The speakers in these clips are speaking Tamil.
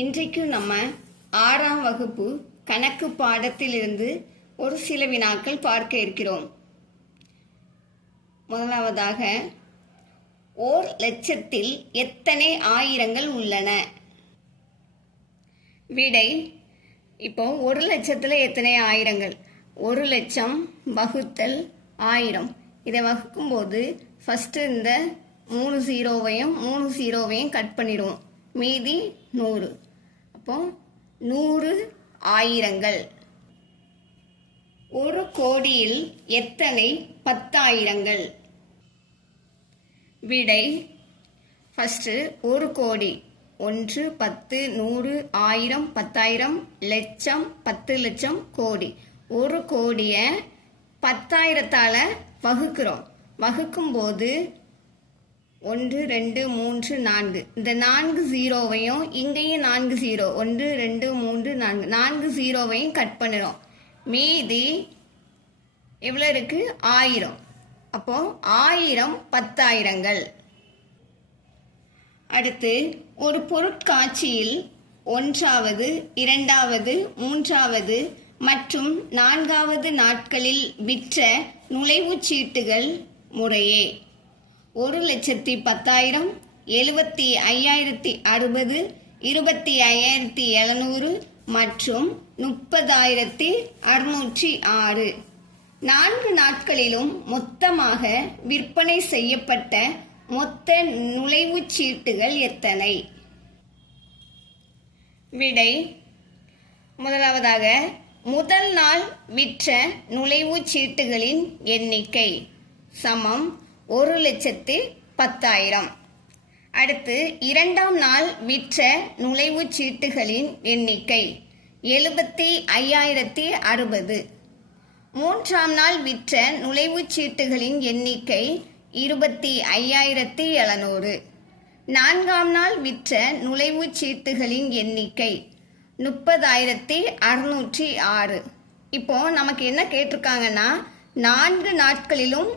இன்றைக்கு நம்ம 6ஆம் வகுப்பு கணக்கு பாடத்திலிருந்து ஒரு சில வினாக்கள் பார்க்க இருக்கிறோம். முதலாவதாக, ஓர் லட்சத்தில் எத்தனை ஆயிரங்கள் உள்ளன? விடை, இப்போ ஒரு லட்சத்தில் எத்தனை ஆயிரங்கள்? 1 லட்சம் வகுத்தல் 1000. இதை வகுக்கும்போது ஃபஸ்ட்டு இந்த 3 0வையும் கட் பண்ணிடுவோம். மீதி 100. அப்போ 100 ஆயிரங்கள். ஒரு கோடியில் எத்தனை 10,000கள்? விடை, ஃபஸ்ட்டு ஒரு கோடி 1, 10, 100, 1000, 10,000, லட்சம், 10 லட்சம், கோடி. ஒரு கோடியை 10,000ஆல் வகுக்கிறோம். வகுக்கும்போது 1, 2, 3, 4. இந்த 4 0வையும் இங்கேயும் 4 0, 1, 2, 3, 4, 4 0வையும் கட் பண்ணுறோம். மீதி எவ்வளோ இருக்கு? 1000. அப்போ 1000 10,000கள். அடுத்து, ஒரு பொருட்காட்சியில் 1வது, 2வது, 3வது மற்றும் 4வது நாட்களில் விற்ற நுழைவுச் சீட்டுகள் முறையே 1,10,000, 75,060, 25,700 மற்றும் 30,606. 4 நாட்களிலும் மொத்தமாக விற்பனை செய்யப்பட்ட மொத்த நுழைவுச் சீட்டுகள் எத்தனை? விடை, முதலாவதாக, முதல் நாள் விற்ற நுழைவுச் சீட்டுகளின் எண்ணிக்கை சமம் 1,10,000. அடுத்து, 2ஆம் நாள் விற்ற நுழைவுச் சீட்டுகளின் எண்ணிக்கை 75,060. 3ஆம் நாள் விற்ற நுழைவுச் சீட்டுகளின் எண்ணிக்கை 25,700. 4ஆம் நாள் விற்ற நுழைவுச் சீட்டுகளின் எண்ணிக்கை 30,606. இப்போ நமக்கு என்ன கேட்டிருக்காங்கன்னா, 4 நாட்களிலும்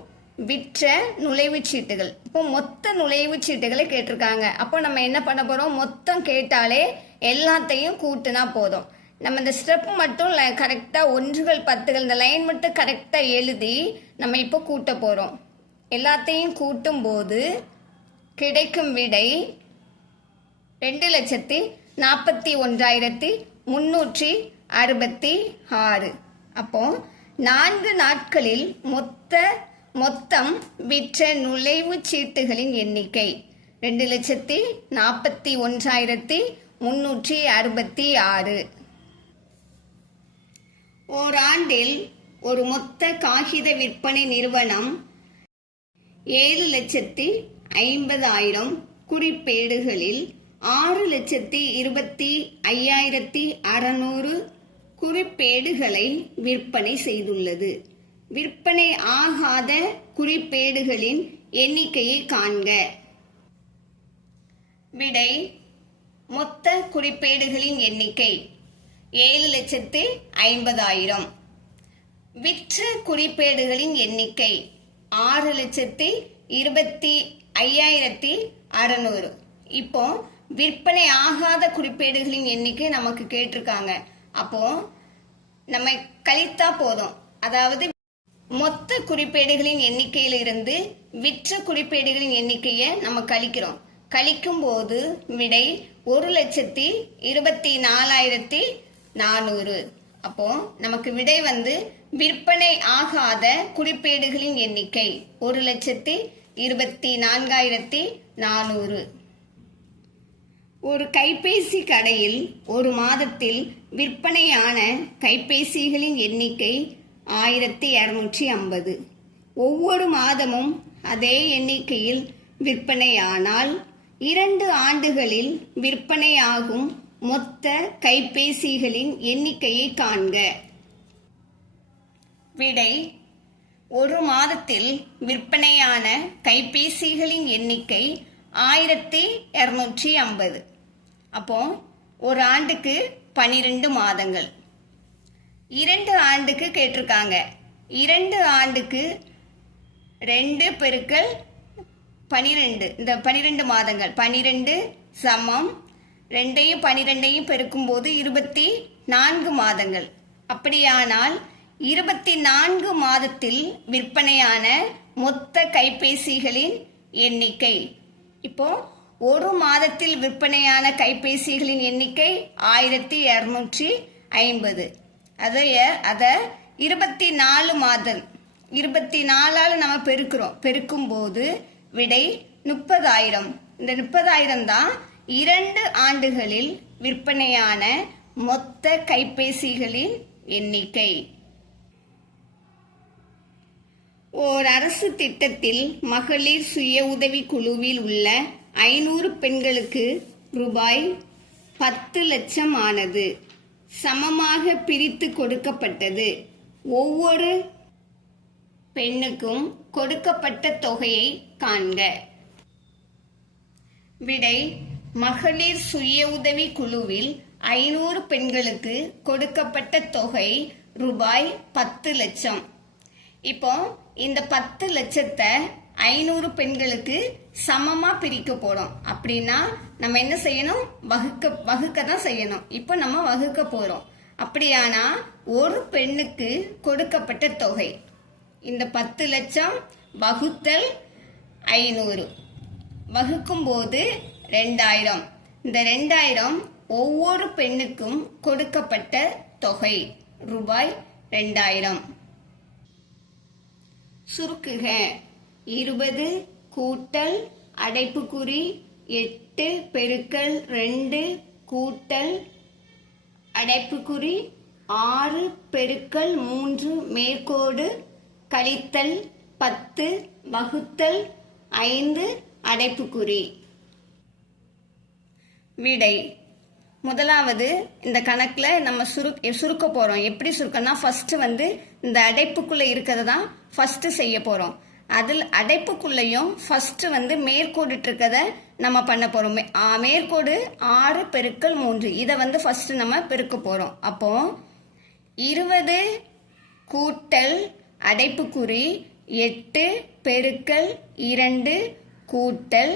விற்ற நுழைவுச் சீட்டுகள். இப்போ மொத்த நுழைவுச் சீட்டுகளை கேட்டிருக்காங்க. அப்போ நம்ம என்ன பண்ண போகிறோம்? மொத்தம் கேட்டாலே எல்லாத்தையும் கூட்டினா போதும். நம்ம இந்த ஸ்டெப் மட்டும் கரெக்டாக 1கள் 10கள் இந்த லைன் மட்டும் கரெக்டாக எழுதி நம்ம இப்போ கூட்ட போகிறோம். எல்லாத்தையும் கூட்டும்போது கிடைக்கும் விடை 2,41,366. அப்போ 4 நாட்களில் மொத்தம் விற்ற நுழைவுச் சீட்டுகளின் எண்ணிக்கை 2,41,366. ஓராண்டில் ஒரு மொத்த காகித விற்பனை நிறுவனம் 7,50,000 குறிப்பேடுகளில் 6,25,600 குறிப்பேடுகளை விற்பனை செய்துள்ளது. விற்பனை ஆகாத குறிப்பேடுகளின் எண்ணிக்கையை காண்க. விடை, மொத்த குறிப்பேடுகளின் எண்ணிக்கை 7,50,000. விற்ற குறிப்பேடுகளின் எண்ணிக்கை 6,25,600. இப்போ விற்பனை ஆகாத குறிப்பேடுகளின் எண்ணிக்கை நமக்கு கேட்டிருக்காங்க. அப்போ நம்ம கழித்தா போதும். அதாவது மொத்த குறிப்பேடுகளின் எண்ணிக்கையிலிருந்து விற்ற குறிப்பேடுகளின் எண்ணிக்கையை நம்ம கழிக்கிறோம். கழிக்கும் போது விடை 1,24,400. அப்போ நமக்கு விடை விற்பனை ஆகாத குறிப்பேடுகளின் எண்ணிக்கை 1,24,400. ஒரு கைபேசி கடையில் ஒரு மாதத்தில் விற்பனையான கைபேசிகளின் எண்ணிக்கை 1,250. ஒவ்வொரு மாதமும் அதே எண்ணிக்கையில் விற்பனையானால் 2 ஆண்டுகளில் விற்பனையாகும் மொத்த கைபேசிகளின் எண்ணிக்கையை காண்க. விடை, ஒரு மாதத்தில் விற்பனையான கைபேசிகளின் எண்ணிக்கை 1,250. அப்போ ஒரு ஆண்டுக்கு 12 மாதங்கள். 2 ஆண்டுக்கு கேட்டிருக்காங்க. 2 ஆண்டுக்கு 2 பெருக்கல் 12, இந்த 12 மாதங்கள் 12 சமம் 2ஐயும் 12ஐயும் பெருக்கும்போது 24 மாதங்கள். அப்படியானால் 24 மாதத்தில் விற்பனையான மொத்த கைபேசிகளின் எண்ணிக்கை. இப்போ ஒரு மாதத்தில் விற்பனையான கைபேசிகளின் எண்ணிக்கை 1250. அதை 24 மாதம் 24ஆல் நம்ம பெருக்கும்போது விடை 30,000. இந்த 30,000 தான் 2 ஆண்டுகளில் விற்பனையான மொத்த கைபேசிகளின் எண்ணிக்கை. ஓர் அரசு திட்டத்தில் மகளிர் சுய உதவி குழுவில் உள்ள 500 பெண்களுக்கு ரூபாய் 10 லட்சம் ஆனது. சமமாக பிரித்து கொடுக்கப்பட்டது. ஒவ்வொரு பெண்ணுக்கும் கொடுக்கப்பட்ட தொகையை காண்க. விடை மகளிர் சுய உதவி குழுவில் 500 பெண்களுக்கு கொடுக்கப்பட்ட தொகை ரூபாய் 10 லட்சம். இப்போ இந்த 10 லட்சத்தை 500 பெண்களுக்கு சமமா பிரிக்க போறோம். அப்படின்னா நம்ம என்ன செய்யணும்? வகுக்க தான் செய்யணும். இப்போ நம்ம வகுக்க போறோம். அப்படியானா ஒரு பெண்ணுக்கு கொடுக்கப்பட்ட தொகை இந்த 10 லட்சம் வகுத்தல் 500 வகுக்கும் போது 2000. இந்த 2000 ஒவ்வொரு பெண்ணுக்கும் கொடுக்கப்பட்ட தொகை ரூபாய் 2000. சுருக்குக. 20 கூட்டல் அடைப்புக்குறி 8 பெருக்கல் 2 கூட்டல் அடைப்புக்குறி 6 பெருக்கல் 3 மேற்கோடு கழித்தல் 10 வகுத்தல் 5 அடைப்புக்குறி. விடை முதலாவது இந்த கணக்குல நம்ம சுருக்க போறோம். எப்படி சுருக்கன்னா ஃபர்ஸ்ட் இந்த அடைப்புக்குள்ள இருக்கிறத தான் ஃபர்ஸ்ட் செய்ய போறோம். அதில் அடைப்புக்குள்ளையும் ஃபர்ஸ்ட் மேற்கோடு இருக்கத நம்ம பண்ண போறோம். மேற்கோடு 6 பெருக்கல் 3 இதை ஃபர்ஸ்ட் நம்ம பெருக்க போறோம். அப்போ 20 கூட்டல் அடைப்புக்குறி 8 பெருக்கல் 2 கூட்டல்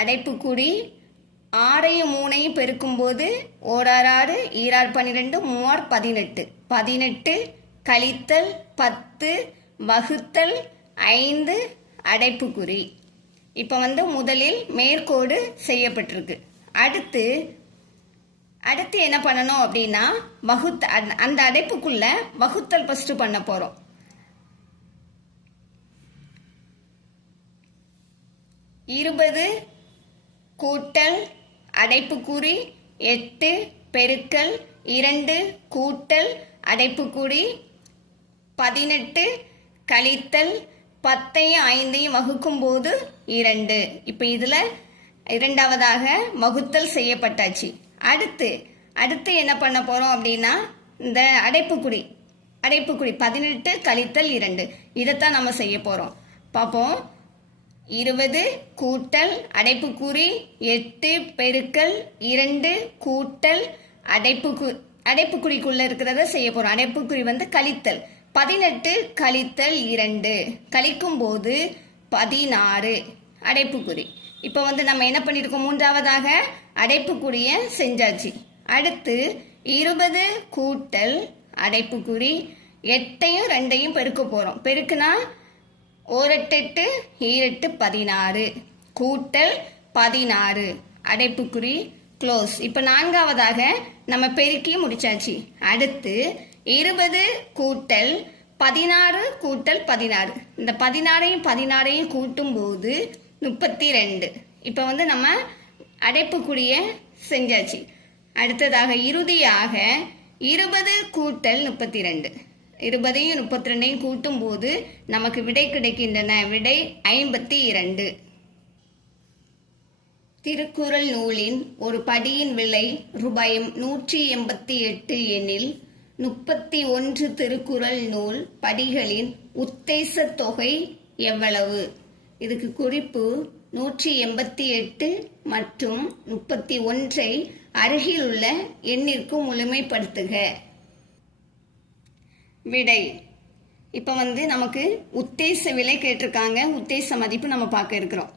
அடைப்புக்குறி 6ஐயும் 3ஐயும் பெருக்கும்போது 1 6 2 12 3 18 18 கழித்தல் 10 வகுத்தல் 5 அடைப்புக்குறி. இப்போ முதலில் மேற்கோடு செய்யப்பட்டிருக்கு. அடுத்து என்ன பண்ணணும் அப்படின்னா அந்த அடைப்புக்குள்ள வகுத்தல் ஃபர்ஸ்ட் பண்ண போறோம். 20 கூட்டல் அடைப்புக்குறி 8 பெருக்கல் 2 கூட்டல் அடைப்புக்குறி 18 கழித்தல் 10ஐயும் 5ஐயும் வகுக்கும் போது 2. இப்போ இதுல இரண்டாவதாக வகுத்தல் செய்யப்பட்டாச்சு. அடுத்து என்ன பண்ண போறோம் அப்படின்னா இந்த அடைப்புக்குறி 18 கழித்தல் 2 இதைத்தான் நம்ம செய்ய போறோம். பார்ப்போம். 20 கூட்டல் அடைப்புக்குறி 8 பெருக்கல் 2 கூட்டல் அடைப்புக்குறிக்குள்ள இருக்கிறத செய்ய போறோம். அடைப்புக்குறி கழித்தல் 18 கழித்தல் 2 கழிக்கும் போது 16 அடைப்புக்குறி. இப்போ நம்ம என்ன பண்ணிருக்கோம்? மூன்றாவதாக அடைப்புக்குறிய செஞ்சாச்சு. அடுத்து 20 கூட்டல் அடைப்புக்குறி 8ஐயும் 2ஐயும் பெருக்க போறோம். பெருக்குனா 1 8 8 16 கூட்டல் 16 அடைப்புக்குறி க்ளோஸ். இப்போ நான்காவதாக நம்ம பெருக்கி முடிச்சாச்சு. அடுத்து 20 கூட்டல் 16 கூட்டல் 16 இந்த 16ஐயும் கூட்டும் போது 32. இப்போ நம்ம அடைப்புக்குறிய செஞ்சாச்சு. அடுத்ததாக இறுதியாக 20 கூட்டல் 32 20ஐயும் 32ஐயும் கூட்டும் போது நமக்கு விடை கிடைக்கின்றன. விடை 52. திருக்குறள் நூலின் ஒரு படியின் விலை ரூபாய் 188 எனில் 31 திருக்குறள் நூல் படிகளின் உத்தேச தொகை எவ்வளவு? இதுக்கு குறிப்பு 188 மற்றும் 31ஐ அருகில் உள்ள எண்ணிற்கு முழுமைப்படுத்துக. விடை இப்போ நமக்கு உத்தேச விலை கேட்டிருக்காங்க. உத்தேச மதிப்பு நம்ம பார்க்க இருக்கிறோம்.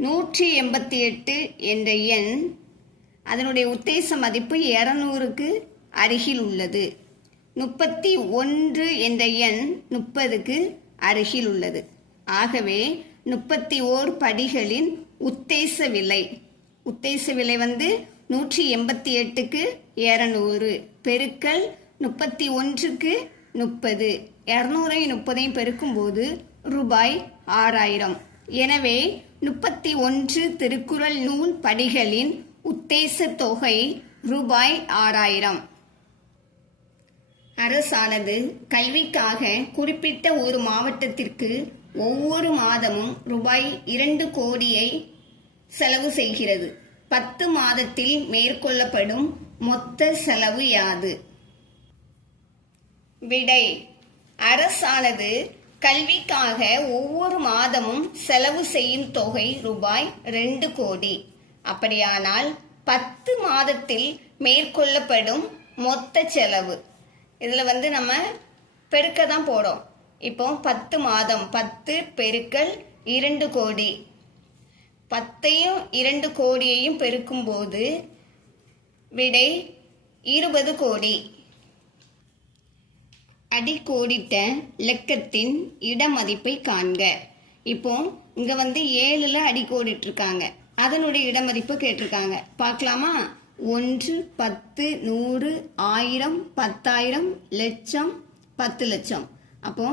188 என்ற எண் அதனுடைய உத்தேச மதிப்பு 200க்கு அருகில் உள்ளது. 31 என்ற எண் 30க்கு அருகில் உள்ளது. ஆகவே 31 படிகளின் உத்தேச விலை வந்து 188க்கு 200 பெருக்கல் 31க்கு 30. 200ஐயும் 30ஐயும் பெருக்கும்போது ரூபாய் 6000. எனவே 31 திருக்குறள் நூல் படிகளின் உத்தேச தொகை ரூபாய் 6000. அரசானது கல்விக்காக குறிப்பிட்ட ஒரு மாவட்டத்திற்கு ஒவ்வொரு மாதமும் ரூபாய் 2 கோடியை செலவு செய்கிறது. 10 மாதத்தில் மேற்கொள்ளப்படும் மொத்த செலவு யாது? விடை: அரசானது கல்விக்காக ஒவ்வொரு மாதமும் செலவு செய்யும் தொகை ரூபாய் 2 கோடி. அப்படியானால் 10 மாதத்தில் மேற்கொள்ளப்படும் மொத்த செலவு, இதில் வந்து நம்ம பெருக்க தான் போடும். இப்போ 10 மாதம், 10 பெருக்கல் 2 கோடி, 10ஐயும் 2 கோடியையும் பெருக்கும்போது விடை 20 கோடி. அடிக்கோடிட்ட இலக்கத்தின் இடமதிப்பை காண்க. இப்போ இங்க வந்து 7ல் அடிக்கோடிட்டு இருக்காங்க, அதனுடைய இடமதிப்பு கேட்டிருக்காங்க. பார்க்கலாமா? 1, 10, 100, 1000, 10000, லட்சம், 10 லட்சம். அப்போ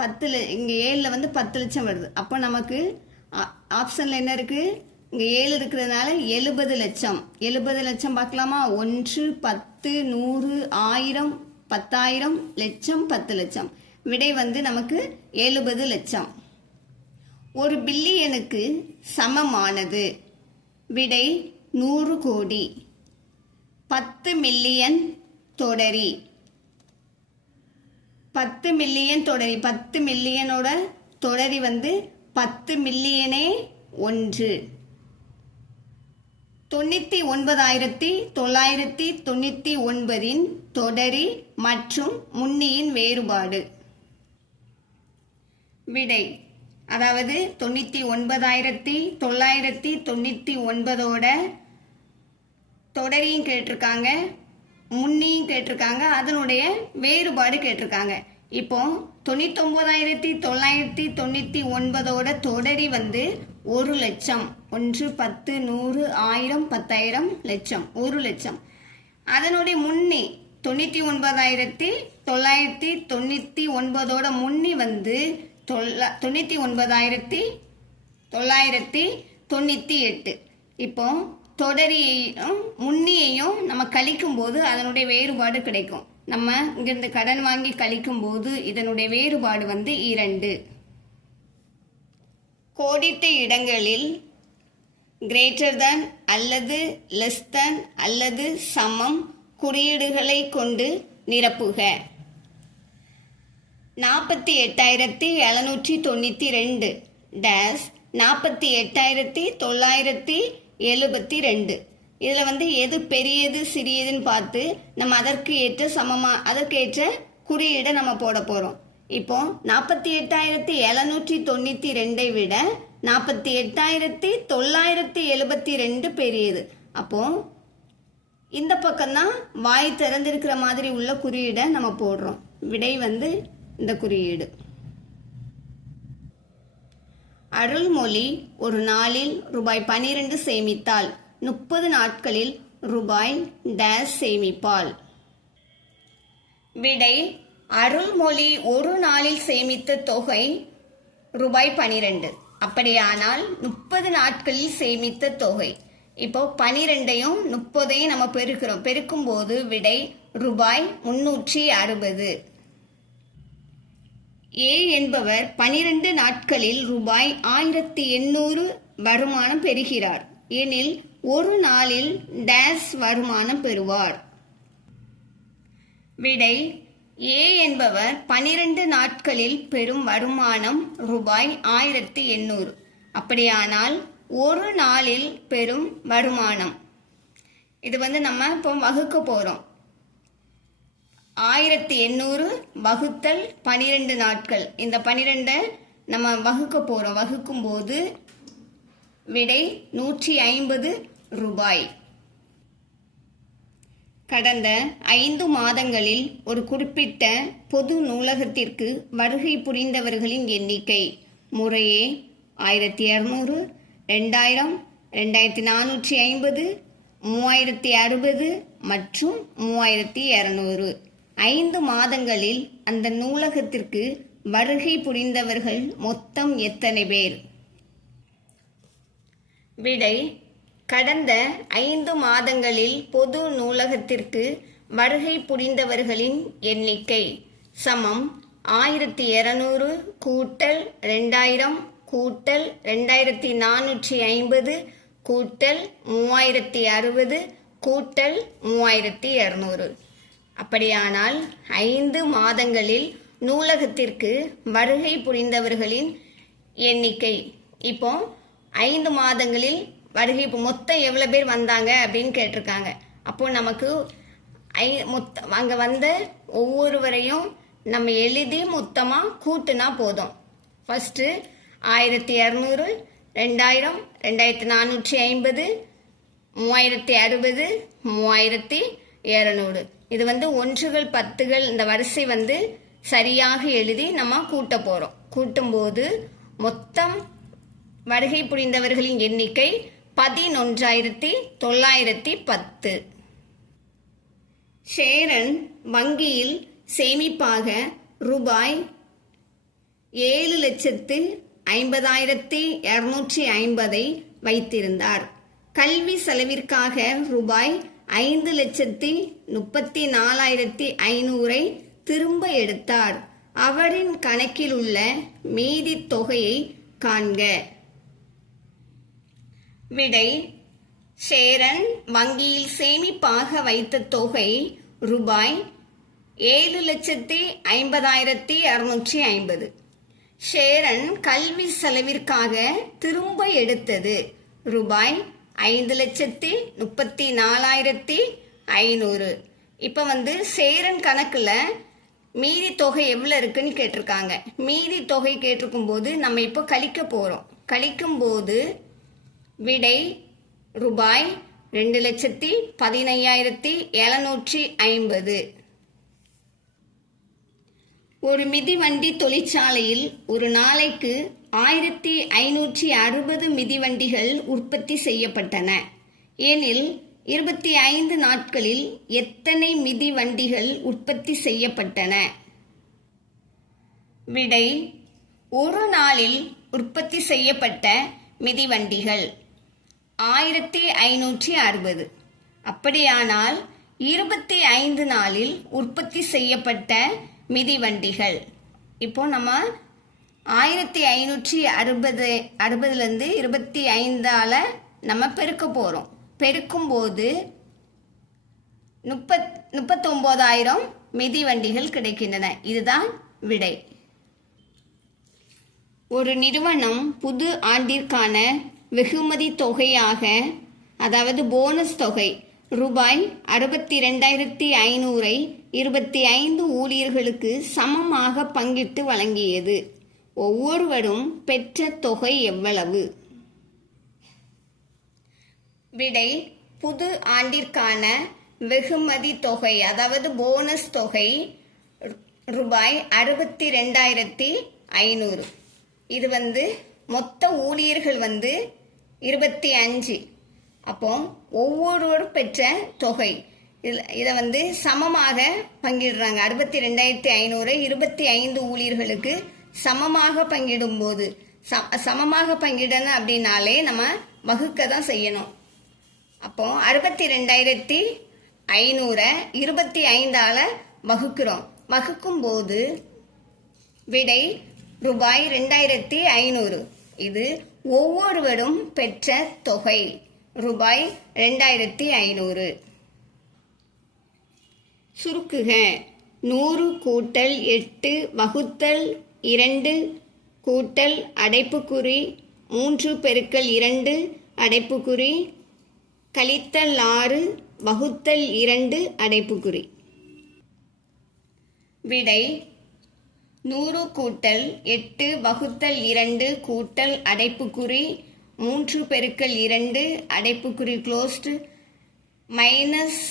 10 இங்கே 7ல் வந்து 10 லட்சம் வருது. அப்போ நமக்கு ஆப்ஷனில் என்ன இருக்குது? இங்கே 7 இருக்கிறதுனால 70 லட்சம். 70 லட்சம் பார்க்கலாமா? 1, 10, 100, 1000, 10000, லட்சம், 10 லட்சம். விடை வந்து நமக்கு 70 லட்சம். 1 பில்லியனுக்கு சமமானது. விடை 100 கோடி. 10 மில்லியன் தொடரி. 10 மில்லியன் தொடரி, 10 மில்லியனோட தொடரி வந்து 10 மில்லியனே 1. 99,999 தொடரி மற்றும் முன்னியின் வேறுபாடு. விடை: அதாவது 99,999ஓட தொடரியும் கேட்டிருக்காங்க, முன்னியும் கேட்டிருக்காங்க, அதனுடைய வேறுபாடு கேட்டிருக்காங்க. இப்போ 99,999ஓட தொடரி வந்து 1 லட்சம். 1, 10, 100, 1000, 10000, லட்சம், 1 லட்சம். அதனுடைய முன்னி 99,999ஓட முன்னி வந்து 99,998. இப்போ தொடரியையும் முன்னியையும் நம்ம கழிக்கும் போது அதனுடைய வேறுபாடு கிடைக்கும். நம்ம இங்கிருந்து கடன் வாங்கி கழிக்கும் போது இதனுடைய வேறுபாடு வந்து 2. கோடிட்ட இடங்களில் கிரேட்டர் than அல்லது லெஸ் than அல்லது சமம் குறியீடுகளை கொண்டு நிரப்புக. 48,792 டேஸ் 48,972. இதில் வந்து எது பெரியது சிறியதுன்னு பார்த்து நம்ம அதற்கு ஏற்ற குறியீடை நம்ம போட போகிறோம். இப்போ 48,792 விட 48,972 பெரியது. அப்போ இந்த பக்கம்தான் வாய் திறந்திருக்கிற மாதிரி உள்ள குறியீடை நம்ம போடுறோம். விடை வந்து இந்த குறியீடு. அருள்மொழி ஒரு நாளில் ரூபாய் 12 சேமித்தால் 30 நாட்களில் ரூபாய் டேஸ் சேமிப்பாள். விடை: அருள்மொழி ஒரு நாளில் சேமித்த தொகை ரூபாய் 12. அப்படியானால் 30 நாட்களில் சேமித்த தொகை. இப்போ 12ஐயும் 30ஐயும் நம்ம பெருக்கிறோம். பெருக்கும்போது விடை ரூபாய் 360. ஏ என்பவர் 12 நாட்களில் ரூபாய் 1800 வருமானம் பெறுகிறார் எனில் ஒரு நாளில் டேஸ் வருமானம் பெறுவார். விடை: ஏ என்பவர் 12 நாட்களில் பெறும் வருமானம் ரூபாய் 1800. அப்படியானால் ஒரு நாளில் பெறும் வருமானம், இது வந்து நம்ம இப்போ வகுக்க போகிறோம். 1800 வகுத்தல் 12 நாட்கள். இந்த 12 நம்ம வகுக்க போகிறோம். வகுக்கும்போது விடை 150 ரூபாய். கடந்த 5 மாதங்களில் ஒரு குறிப்பிட்ட பொது நூலகத்திற்கு வருகை புரிந்தவர்களின் எண்ணிக்கை முறையே 1200, 2000, 2450, 3060 மற்றும் 3200. 5 மாதங்களில் அந்த நூலகத்திற்கு வருகை புரிந்தவர்கள் மொத்தம் எத்தனை பேர்? விடை: கடந்த 5 மாதங்களில் பொது நூலகத்திற்கு வருகை புரிந்தவர்களின் எண்ணிக்கை சமம் 1200 கூட்டல் 2000 கூட்டல் 2450 கூட்டல் 3060 கூட்டல் 3200. அப்படியானால் 5 மாதங்களில் நூலகத்திற்கு வருகை புரிந்தவர்களின் எண்ணிக்கை இப்போ 5 மாதங்களில் வருகை மொத்தம் எவ்வளோ பேர் வந்தாங்க அப்படின்னு கேட்டிருக்காங்க. அப்போது நமக்கு அங்கே வந்த ஒவ்வொருவரையும் நம்ம எழுதி மொத்தமாக கூட்டுனா போதும். ஃபஸ்ட்டு 1200, 2000, 2450, 3060, 3200. இது ஒன்றுகள் பத்துகள் இந்த வரிசை சரியாக எழுதி நம்ம கூட்ட போகிறோம். கூட்டும்போது மொத்தம் வருகை புரிந்தவர்களின் எண்ணிக்கை 11,910. ஷேரன் வங்கியில் சேமிப்பாக ரூபாய் 7,50,250 வைத்திருந்தார். கல்வி செலவிற்காக ரூபாய் 5,34,500 திரும்ப எடுத்தார். அவரின் கணக்கில் உள்ள மீதி தொகையை காண்க. விடை: ஷேரன் வங்கியில் சேமிப்பாக வைத்த தொகை ரூபாய் 7,50,250. ஷேரன் கல்வி செலவிற்காக திரும்ப எடுத்தது ரூபாய் 5,34,500. இப்போ ஷேரன் கணக்கில் மீதி தொகை எவ்வளோ இருக்குன்னு கேட்டிருக்காங்க. மீதி தொகை கேட்டிருக்கும் போது நம்ம இப்போ கழிக்க போகிறோம். கழிக்கும்போது விடை ரூபாய் 2,15,750. ஒரு மிதிவண்டி தொழிற்சாலையில் ஒரு நாளைக்கு 1,560 மிதிவண்டிகள் உற்பத்தி செய்யப்பட்டன எனில் 25 நாட்களில் எத்தனை மிதிவண்டிகள் உற்பத்தி செய்யப்பட்டன? விடை: ஒரு நாளில் உற்பத்தி செய்யப்பட்ட மிதிவண்டிகள் 1,560. அப்படியானால் 25 நாளில் உற்பத்தி செய்யப்பட்ட மிதிவண்டிகள் இப்போ நம்ம 1,560 25 நம்ம பெருக்க போகிறோம். பெருக்கும்போது 39,000 மிதிவண்டிகள் கிடைக்கின்றன. இதுதான் விடை. ஒரு நிறுவனம் புது ஆண்டிற்கான வெகுமதி தொகையாக அதாவது போனஸ் தொகை ரூபாய் 62,500 25 ஊழியர்களுக்கு சமமாக பங்கிட்டு வழங்கியது. ஒவ்வொருவரும் பெற்ற தொகை எவ்வளவு? விடை: புது ஆண்டிற்கான வெகுமதி தொகை அதாவது போனஸ் தொகை ரூபாய் 62,500. இது மொத்த ஊழியர்கள் 25. அப்போ ஒவ்வொருவரும் பெற்ற தொகை இதை சமமாக பங்கிடுறாங்க. 62,500 25 ஊழியர்களுக்கு சமமாக பங்கிடும்போது சமமாக பங்கிடணும் அப்படின்னாலே நம்ம வகுக்க தான் செய்யணும். அப்போ 62,500 25 வகுக்கிறோம். வகுக்கும்போது விடை ரூபாய் 2,500. இது ஒவ்வொருவரும் பெற்ற தொகை ரூபாய் 2,500. சுருக்குக. 100 கூட்டல் 8 வகுத்தல் 2 கூட்டல் அடைப்புக்குறி 3 பெருக்கல் 2 அடைப்புக்குறி கழித்தல் 6 வகுத்தல் 2 அடைப்புக்குறி. விடை 100 கூட்டல் 8 வகுத்தல் 2 கூட்டல் அடைப்புக்குறி 3 பெருக்கல் 2 அடைப்புக்குறி க்ளோஸ்டு மைனஸ்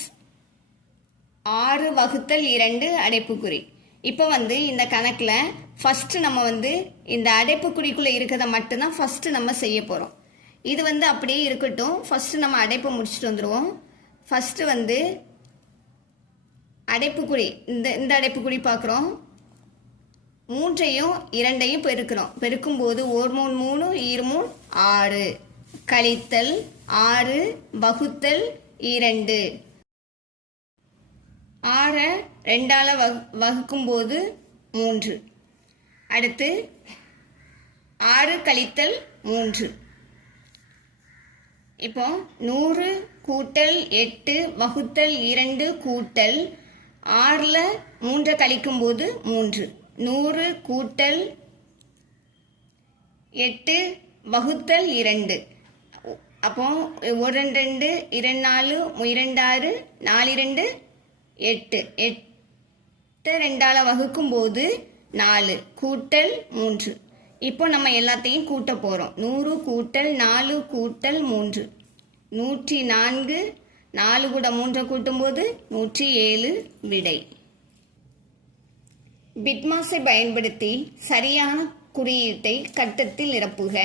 6 வகுத்தல் 2 அடைப்புக்குறி. இப்போ வந்து இந்த கணக்கில் ஃபஸ்ட்டு நம்ம வந்து இந்த அடைப்புக்குறிக்குள்ளே இருக்கிறத மட்டும்தான் ஃபஸ்ட்டு நம்ம செய்ய போகிறோம். இது வந்து அப்படியே இருக்கட்டும். ஃபஸ்ட்டு நம்ம அடைப்பை முடிச்சுட்டு வந்துடுவோம். ஃபஸ்ட்டு வந்து அடைப்புக்குறி இந்த அடைப்புக்குறி பார்க்குறோம். 3ஐயும் 2ஐயும் பெருக்கிறோம். பெருக்கும்போது 1 3 3 2 3 6 கழித்தல் 6 வகுத்தல் 2. 6 2ஆல் வகுக்கும்போது 3. அடுத்து 6 கழித்தல் 3. இப்போ 100 கூட்டல் 8 வகுத்தல் 2 கூட்டல் 6ல் 3 கழிக்கும்போது 3. 100 கூட்டல் 8 வகுத்தல் 2. அப்போ 1 2 2 4 2 6 4 2 8. 8 2ஆல் வகுக்கும்போது 4 கூட்டல் 3. இப்போ நம்ம எல்லாத்தையும் கூட்ட போகிறோம். 100 கூட்டல் 4 கூட்டல் 3 104. 4 கூட 3 கூட்டும்போது 107 விடை. பிட்மாஸை பயன்படுத்தி சரியான குறியீட்டை கட்டத்தில் நிரப்புக.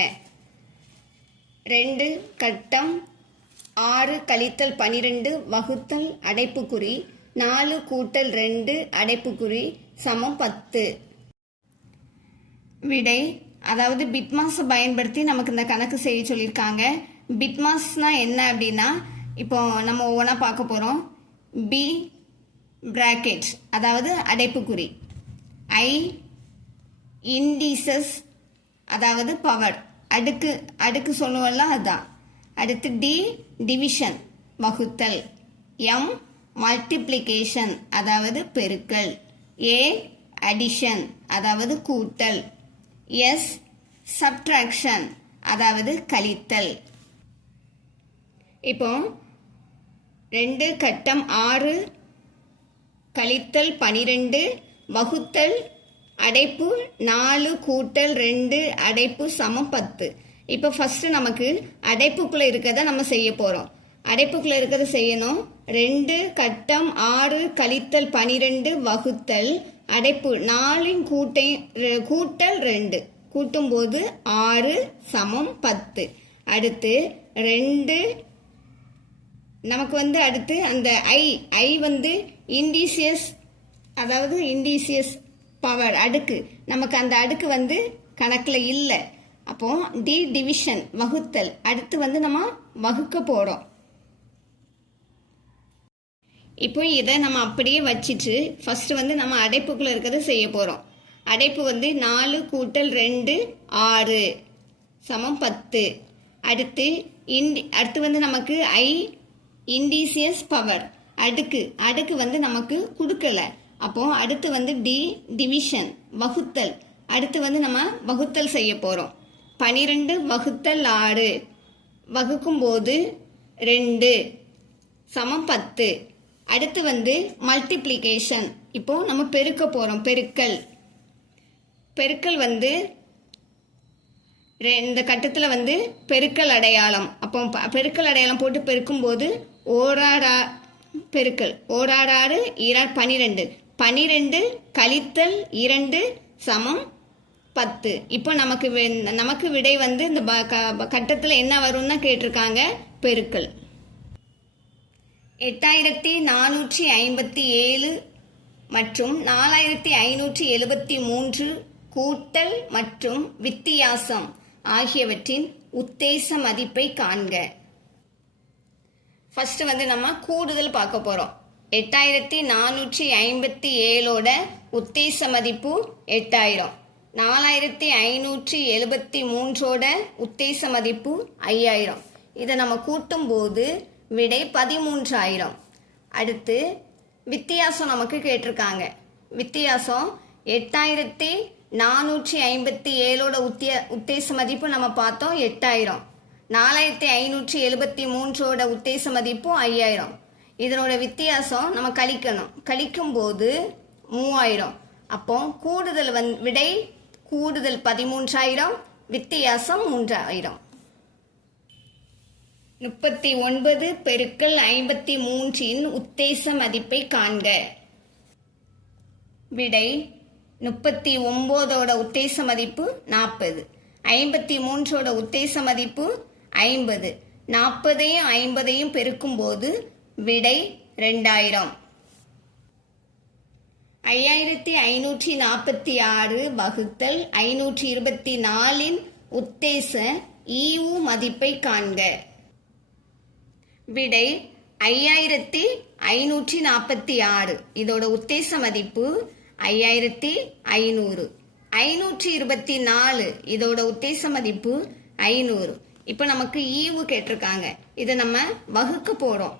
2 கட்டம் 6 கழித்தல் 12 வகுத்தல் அடைப்புக்குறி 4 கூட்டல் 2 அடைப்புக்குறி சமம் 10. விடை, அதாவது பிட்மாஸை பயன்படுத்தி நமக்கு இந்த கணக்கு செய்ய சொல்லியிருக்காங்க. பிட்மாஸ்னால் என்ன அப்படின்னா, இப்போ நம்ம ஒவ்வொன்றா பார்க்க போகிறோம். பி பிராக்கெட் அதாவது அடைப்புக்குறி, ஐ இண்டீசஸ் அதாவது பவர் அடுக்கு சொல்லுவோம்ல அதுதான். அடுத்து டி டிவிஷன் வகுத்தல், எம் மல்டிப்ளிகேஷன் அதாவது பெருக்கல், ஏ அடிஷன் அதாவது கூட்டல், எஸ் சப்ட்ராக்ஷன் அதாவது கழித்தல். இப்போ 2 கட்டம் 6 கழித்தல் 12 வகுத்தல் அடைப்பு 4 கூட்டல் 2 அடைப்பு சமம் 10. இப்போ ஃபஸ்ட்டு நமக்கு அடைப்புக்குள்ளே இருக்கிறத நம்ம செய்ய போகிறோம். அடைப்புக்குள்ளே இருக்கிறத செய்யணும். 2 கட்டம் 6 கழித்தல் 12 வகுத்தல் அடைப்பு 4 கூட்டல் 2 கூட்டும்போது 6 சமம் 10. அடுத்து 2 நமக்கு வந்து அடுத்து அந்த ஐ வந்து இண்டீசியஸ் அதாவது இண்டீசியஸ் பவர் அடுக்கு, நமக்கு அந்த அடுக்கு வந்து கணக்கில் இல்லை. அப்போ டி டிவிஷன் வகுத்தல், அடுத்து வந்து நம்ம வகுக்க போகிறோம். இப்போ இதை நம்ம அப்படியே வச்சிட்டு ஃபஸ்ட்டு வந்து நம்ம அடைப்புக்குள்ளே இருக்கிறத செய்ய போகிறோம். அடைப்பு வந்து 4 கூட்டல் 2 6 சமம் 10. அடுத்து வந்து நமக்கு ஐ இண்டீசியஸ் பவர் அடுக்கு வந்து நமக்கு கொடுக்கல. அப்போ அடுத்து வந்து டி டிவிஷன் வகுத்தல், அடுத்து வந்து நம்ம வகுத்தல் செய்ய போகிறோம். 12 வகுத்தல் 6 வகுக்கும்போது 2 சமம் 10. அடுத்து வந்து மல்டிப்ளிகேஷன், இப்போ நம்ம பெருக்க போகிறோம். பெருக்கல் வந்து இந்த கட்டத்தில் வந்து பெருக்கல் அடையாளம். அப்போ பெருக்கல் அடையாளம் போட்டு பெருக்கும்போது பெருக்கல் 6 12 12 கழித்தல் 2 சமம் 10. இப்போ நமக்கு விடை வந்து இந்த கட்டத்தில் என்ன வரும்னு கேட்டிருக்காங்க, பெருக்கல். 8457 மற்றும் 4573 கூட்டல் மற்றும் வித்தியாசம் ஆகியவற்றின் உத்தேச மதிப்பை காண்க. ஃபர்ஸ்ட் வந்து நம்ம கூடுதல் பார்க்க போகிறோம். 8457ஓட உத்தேச மதிப்பு 8000. 4573ஓட உத்தேச மதிப்பு 5000. இதை நம்ம கூட்டும்போது விடை 13000. அடுத்து வித்தியாசம் நமக்கு கேட்டிருக்காங்க. வித்தியாசம் 8457ஓட உத்தேச மதிப்பு நம்ம பார்த்தோம் 8000. 4573ஓட உத்தேச மதிப்பு 5000. இதனோட வித்தியாசம் நம்ம கழிக்கும்போது 3000. அப்போ விடை கூடுதல் 13000, வித்தியாசம் 3000. 39 பெருக்கல் 53 உத்தேச மதிப்பை காண்க. விடை 39 உத்தேச மதிப்பு 40, 53 உத்தேச மதிப்பு 50. 40ஐயும் 50ஐயும் பெருக்கும் போது விடை 2000. 5546 வகுத்தல் 524 உத்தேச ஈவு மதிப்பை காண்க. விடை 5546. இதோட உத்தேச மதிப்பு 5500. 524 இதோட உத்தேச மதிப்பு 500. இப்போ நமக்கு ஈவு கேட்டிருக்காங்க, இதை நம்ம வகுக்க போறோம்.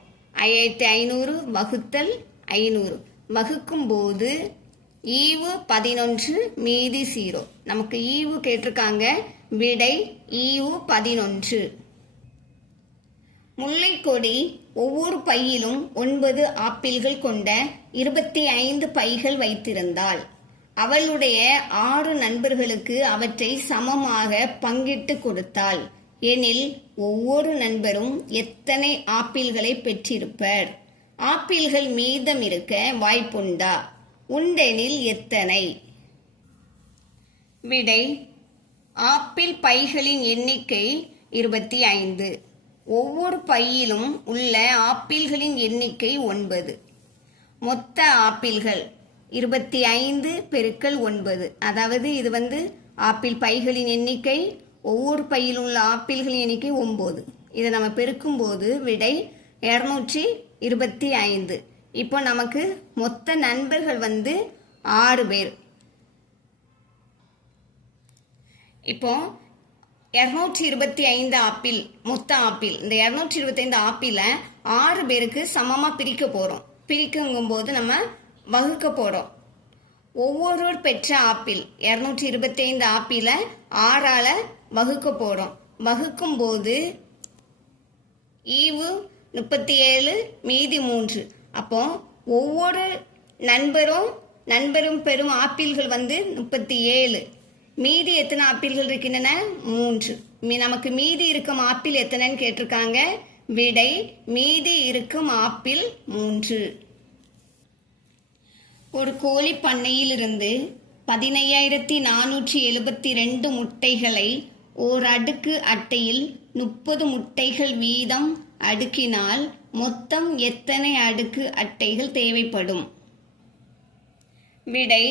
5500 வகுத்தல் 500 வகுக்கும் போது ஈவு 11 மீதி 0. நமக்கு ஈவு கேட்டிருக்காங்க, விடை ஈவு 11. முல்லைக்கொடி ஒவ்வொரு பையிலும் 9 ஆப்பிள்கள் கொண்ட 25 பைகள் வைத்திருந்தாள். அவளுடைய 6 நண்பர்களுக்கு அவற்றை சமமாக பங்கிட்டு கொடுத்தாள் எனில் ஒவ்வொரு நண்பரும் எத்தனை ஆப்பிள்களை பெற்றிருப்பர்? ஆப்பிள்கள் மீதம் இருக்க வாய்ப்புண்டா? உண்டெனில் எத்தனை? விடை ஆப்பிள் பைகளின் எண்ணிக்கை 25. ஒவ்வொரு பையிலும் உள்ள ஆப்பிள்களின் எண்ணிக்கை 9. மொத்த ஆப்பிள்கள் 25 பெருக்கல் 9. அதாவது இது ஆப்பிள் பைகளின் எண்ணிக்கை, ஒவ்வொரு பையிலும் உள்ள ஆப்பிள்களின் எண்ணிக்கை 9. இதை நம்ம பெருக்கும் போது விடை 225. இப்போ நமக்கு மொத்த நண்பர்கள் 6 பேர். இப்போ 225 ஆப்பிள் மொத்த ஆப்பிள். இந்த 225 ஆப்பிளை 6 பேருக்கு சமமாக பிரிக்க போகிறோம். பிரிக்குங்கும் போது நம்ம வகுக்க போகிறோம். ஒவ்வொருவர் பெற்ற ஆப்பிள் 225 ஆப்பிளை 6ஆல் வகுக்க போகிறோம். வகுக்கும் போது ஈவு 37 மீதி 3. அப்போ ஒவ்வொரு நண்பரும் பெறும் ஆப்பிள்கள் 37. மீதி எத்தனை ஆப்பிள்கள் இருக்கின்றன? 3. நமக்கு மீதி இருக்கும் ஆப்பிள் எத்தனைன்னு கேட்டிருக்காங்க. விடை மீதி இருக்கும் ஆப்பிள் 3. ஒரு கோழி பண்ணையிலிருந்து 15472 முட்டைகளை ஓர் அடுக்கு அட்டையில் 30 முட்டைகள் வீதம் அடுக்கினால் மொத்தம் எத்தனை அடுக்கு அட்டைகள் தேவைப்படும்? விடை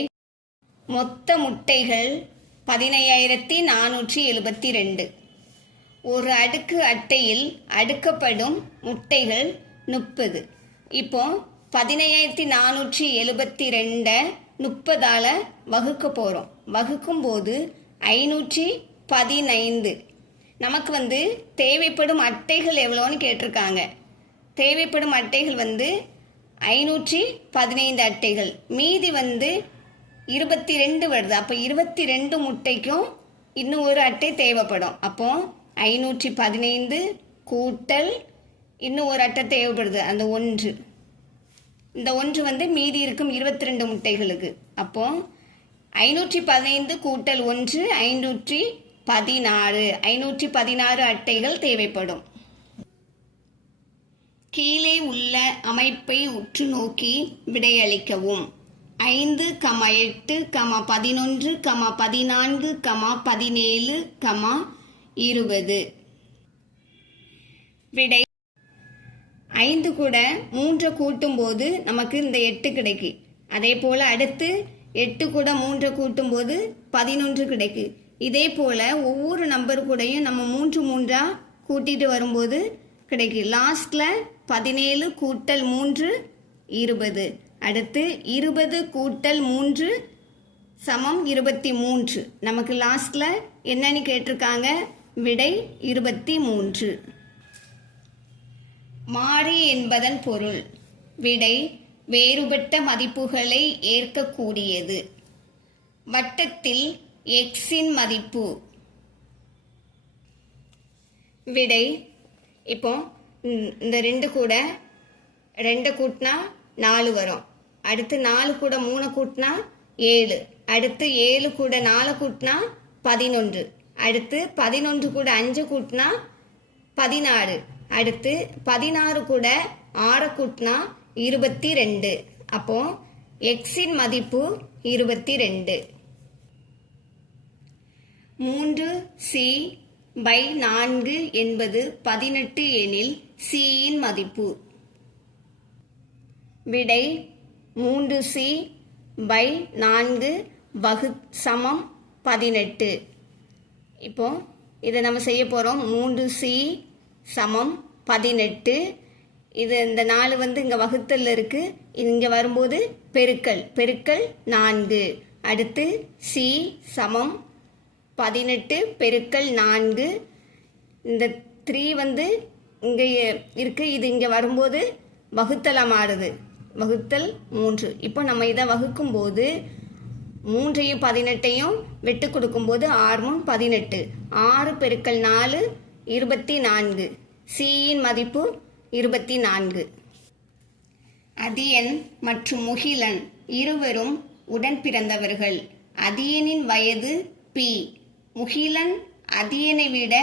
மொத்த முட்டைகள் 15472. ஒரு அடுக்கு அட்டையில் அடுக்கப்படும் முட்டைகள் 30. இப்போ 15472 30ஆல் வகுக்க போகிறோம். வகுக்கும் போது 515. நமக்கு தேவைப்படும் அட்டைகள் எவ்வளோன்னு கேட்டிருக்காங்க. தேவைப்படும் அட்டைகள் 515 அட்டைகள். மீதி 22 வருது. அப்போ 22 முட்டைக்கும் இன்னும் ஒரு அட்டை தேவைப்படும். அப்போ 515 கூட்டல் இன்னும் ஒரு அட்டை தேவைப்படுது, அந்த 1. இந்த 1 மீதி இருக்கும் 22 முட்டைகளுக்கு. அப்போ 515 கூட்டல் 1 516. 516 அட்டைகள் தேவைப்படும். கீழே உள்ள அமைப்பை உற்று நோக்கி விடையளிக்கவும். 5, 8, 11, 14, 17, 20. விடை 5 கூட 3 கூட்டும் போது நமக்கு இந்த 8 கிடைக்கு. அதே போல் அடுத்து 8 கூட 3 கூட்டும் போது 11 கிடைக்கு. இதே போல் ஒவ்வொரு நம்பர் கூடையும் நம்ம 3 3ஆ கூட்டிட்டு வரும்போது கிடைக்கு. லாஸ்டில் 17 கூட்டல் 3 20. அடுத்து 20 கூட்டல் 3 சமம் 23. நமக்கு லாஸ்டில் என்னன்னு கேட்டிருக்காங்க? விடை 23. மாறி என்பதன் பொருள். விடை வேறுபட்ட மதிப்புகளை ஏற்கக்கூடியது. வட்டத்தில் எக்ஸின் மதிப்பு. விடை இப்போ இந்த 2 கூட 2 கூட்டினா 4 வரும். அடுத்து 4 கூட 3 கூட்டினா 7. அடுத்து 7 கூட 4 கூட்டினா 11. அடுத்து 11 கூட 5 கூட்டினா 16. அடுத்து 16 கூட 6 கூட்டினா 22. அப்போ எக்ஸின் மதிப்பு 22. 3c/4 என்பது 18 எனில் cயின் மதிப்பு. விடை 3c/4 சமம் 18. இப்போ இதை நம்ம செய்ய போகிறோம். 3c சமம் 18. இது இந்த 4 வந்து இங்கே வகுத்தல் இருக்குது, இங்கே வரும்போது பெருக்கல் 4. அடுத்து c சமம் 18 பெருக்கல் 4. இந்த 3 வந்து இங்கே இருக்குது, இது இங்கே வரும்போது வகுத்தலாக மாறுது, வகுத்தல் 3. இப்போ நம்ம இதை வகுக்கும்போது 3ஐயும் 18ஐயும் வெட்டு கொடுக்கும்போது 6 18. 6 பெருக்கல் 4 24. cயின் மதிப்பு 24. அதியன் மற்றும் முகிலன் இருவரும் உடன் பிறந்தவர்கள். அதியனின் வயது p. முகிலன் அதியனை விட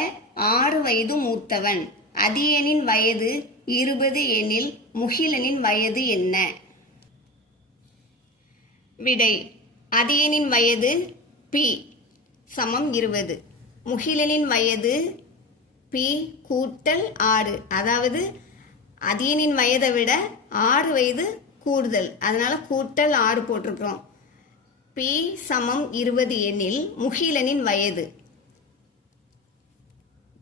6 வயது மூத்தவன். அதியனின் வயது 20 எனில் முகிலனின் வயது என்ன? விடை அதியனின் வயது p சமம் 20. முகிலனின் வயது p கூட்டல் 6. அதாவது அதியனின் வயதை விட 6 வயது கூடுதல், அதனால கூட்டல் 6 போட்டிருக்கிறோம். p சமம் 20 எனில் முகிலனின் வயது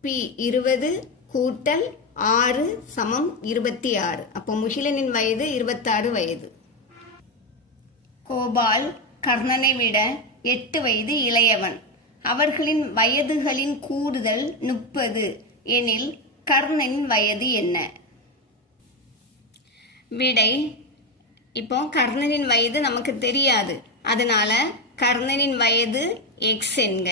p 20 கூட்டல் 6 சமம் 26. அப்போ முகிலனின் வயது 26 வயது. கோபால் கர்ணனை விட 8 வயது இளையவன். அவர்களின் வயதுகளின் கூடுதல் 30 எனில் கர்ணனின் வயது என்ன? விடை இப்போ கர்ணனின் வயது நமக்கு தெரியாது, அதனால கர்ணனின் வயது x என்க.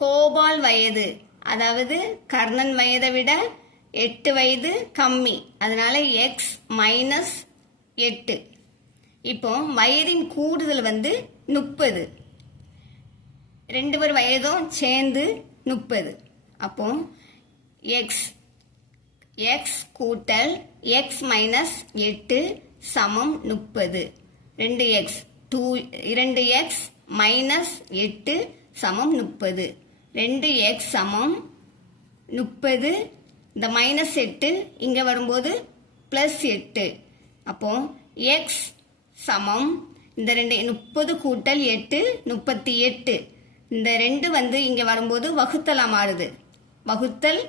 கோபால் வயது, அதாவது கர்ணன் வயதை விட 8 வயது கம்மி, அதனால x மைனஸ் 8. இப்போ வயதின் கூடுதல் வந்து 30. 2 பேர் வயதும் சேர்ந்து 30. அப்போ x கூட்டல் x மைனஸ் 8 சமம் 30. 2x மைனஸ் 8 சமம் 30. 2x சமம் 30. இந்த மைனஸ் 8 இங்கே வரும்போது ப்ளஸ் 8. அப்போ x சமம் இந்த 30 கூட்டல் 8 38. இந்த 2 வந்து இங்கே வரும்போது வகுத்தலாக மாறுது, வகுத்தல்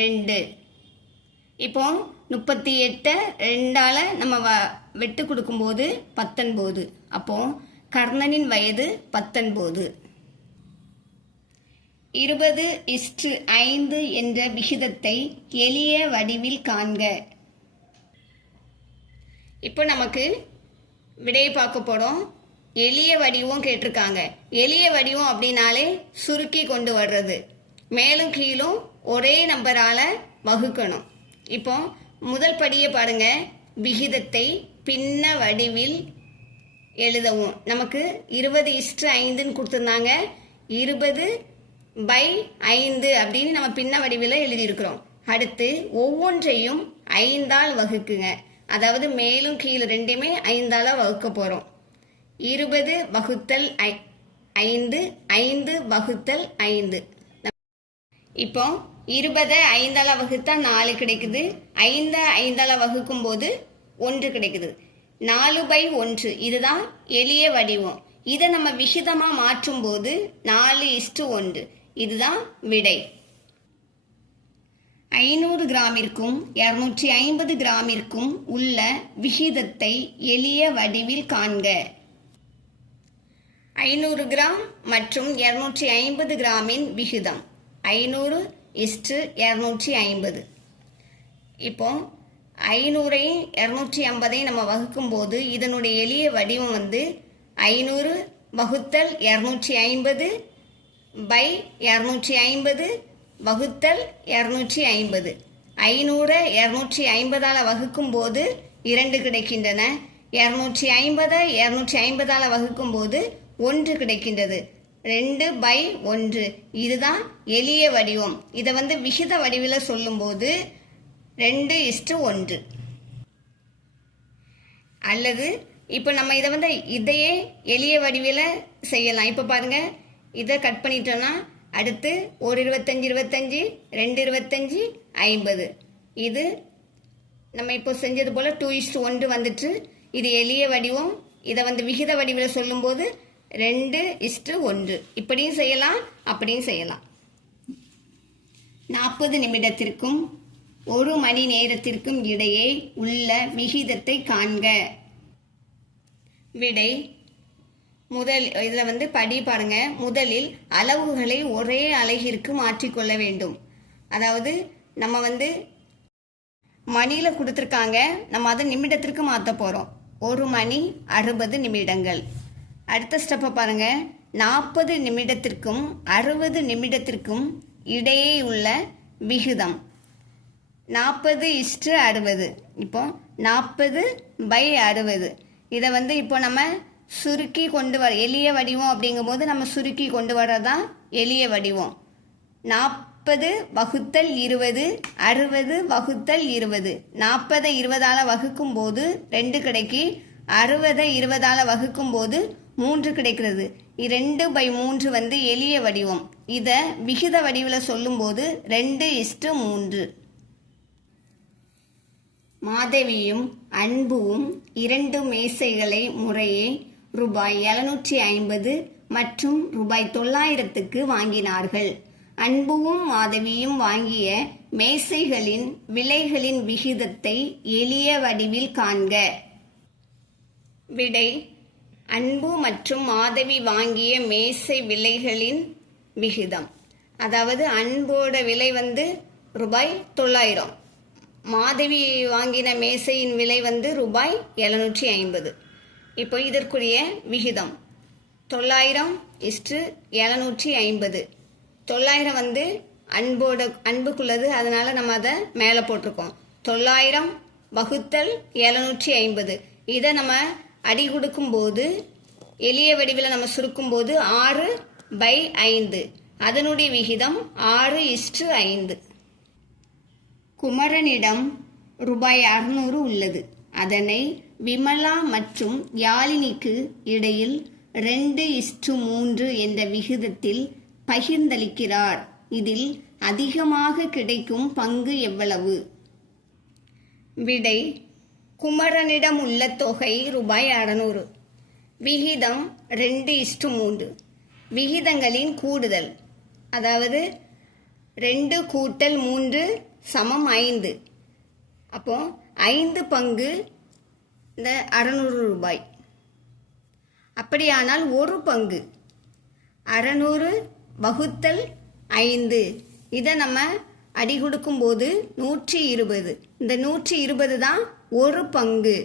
2. இப்போ 38 2ஆல் நம்ம வெட்டு கொடுக்கும்போது 19. அப்போ கர்ணனின் வயது 19. 20:5 என்ற விகிதத்தை எளிய வடிவில் காண்க. இப்போ நமக்கு விடையை பார்க்க போகிறோம். எளிய வடிவம் கேட்டிருக்காங்க. எளிய வடிவம் அப்படின்னாலே சுருக்கி கொண்டு வர்றது, மேலும் கீழும் ஒரே நம்பரால் வகுக்கணும். இப்போ முதல் படியை பாருங்க, விகிதத்தை பின்ன வடிவில் எழுதவும். நமக்கு 20:5 கொடுத்துருந்தாங்க, 20/5 அப்படின்னு நம்ம பின்ன வடிவில் எழுதியிருக்கிறோம். அடுத்து ஒவ்வொன்றையும் 5ஆல் வகுக்குங்க, அதாவது மேலும் கீழே ரெண்டையுமே 5ஆல் வகுக்க போகிறோம். 20 வகுத்தல் 5, 5 வகுத்தல் 5. இப்போ 20 5ஆல் வகுத்தா 4 கிடைக்குது, 5 5ஆல் வகுக்கும் போது 1 கிடைக்குது. 4/1 இதுதான் எளிய வடிவம். இதை நம்ம விகிதமாக மாற்றும் போது 4:1. இதுதான் விடை. 500 கிராமிற்கும் 250 கிராமிற்கும் உள்ள விகிதத்தை எளிய வடிவில் காண்க. 500 கிராம் மற்றும் 250 கிராமின் விகிதம் 500:250. இப்போ 500ஐயும் 250ஐயும் நம்ம வகுக்கும்போது இதனுடைய எளிய வடிவம் வந்து 500 வகுத்தல் 250/250 வகுத்தல் 250. 500 250ஆல் வகுக்கும்போது 2 கிடைக்கின்றன. 250 250ஆல் வகுக்கும்போது 1 கிடைக்கின்றது. 2/1. இதுதான் எளிய வடிவம். இதை வந்து விகித வடிவில் சொல்லும்போது 2:1. அல்லது இப்போ நம்ம இதை வந்து இதையே எளிய வடிவில் செய்யலாம். இப்போ பாருங்கள், இதை கட் பண்ணிட்டோன்னா அடுத்து 1 25 25 2 25 50. இது நம்ம இப்போ செஞ்சது போல் 2:1 வந்துட்டு. இது எளிய வடிவம். இதை வந்து விகித வடிவில் சொல்லும்போது 2:1. இப்படியும் செய்யலாம், அப்படியும் செய்யலாம். 40 நிமிடத்திற்கும் 1 மணி நேரத்திற்கும் இடையே உள்ள விகிதத்தை காண்க. விடை இதில் வந்து படி பாருங்க. முதலில் அளவுகளை ஒரே அலகிற்கு மாற்றிக்கொள்ள வேண்டும். அதாவது நம்ம வந்து மணியில் கொடுத்துருக்காங்க, நம்ம அதை நிமிடத்திற்கு மாற்ற போகிறோம். 1 மணி 60 நிமிடங்கள். அடுத்த ஸ்டெப்பை பாருங்க. 40 நிமிடத்திற்கும் 60 நிமிடத்திற்கும் இடையே உள்ள விகிதம் 40:60. இப்போ 40/60. இதை வந்து இப்போ நம்ம சுருக்கி கொண்டு வர எளிய வடிவம் அப்படிங்கும்போது நம்ம சுருக்கி கொண்டு வரதான் எளிய வடிவம். 40/20 60/20. 40 20ஆல் வகுக்கும் போது 2 கிடைக்கி, 60 20ஆல் வகுக்கும் போது 3 கிடைக்கிறது. 2/3 வந்து எளிய வடிவம். இதை விகித வடிவில் சொல்லும்போது 2:3. மாதவியும் அன்புவும் 2 மேசைகளை முறையே ரூபாய் 750 மற்றும் ரூபாய் 900க்கு வாங்கினார்கள். அன்புவும் மாதவியும் வாங்கிய மேசைகளின் விலைகளின் விகிதத்தை எளிய வடிவில் காண்க. விடை அன்பு மற்றும் மாதவி வாங்கிய மேசை விலைகளின் விகிதம். அதாவது அன்போட விலை வந்து ரூபாய் 900, மாதவி வாங்கின மேசையின் விலை வந்து ரூபாய் 750. இப்போ இதற்குரிய விகிதம் 900:750. 900 வந்து அன்புக்குள்ளது, அதனால நம்ம அதை மேலே போட்டிருக்கோம். 900/750. இதை நம்ம அடி கொடுக்கும்போது எளிய வடிவில் நம்ம சுருக்கும்போது 6/5. அதனுடைய விகிதம் 6:5. குமரனிடம் ரூபாய் 600 உள்ளது. அதனை விமலா மற்றும் யாழினிக்கு இடையில் 2:3 என்ற விகிதத்தில் பகிர்ந்தளிக்கிறார். இதில் அதிகமாக கிடைக்கும் பங்கு எவ்வளவு? விடை குமரனிடம் உள்ள தொகை ரூபாய் 600. விகிதம் 2:3. விகிதங்களின் கூடுதல், அதாவது 2 கூட்டல் 3 சமம் 5. அப்போ 5 பங்கு இந்த 600 ரூபாய். அப்படியானால் ஒரு பங்கு 600/5. இதை நம்ம அடி கொடுக்கும்போது 120. இந்த 120 தான் ஒரு பங்கு.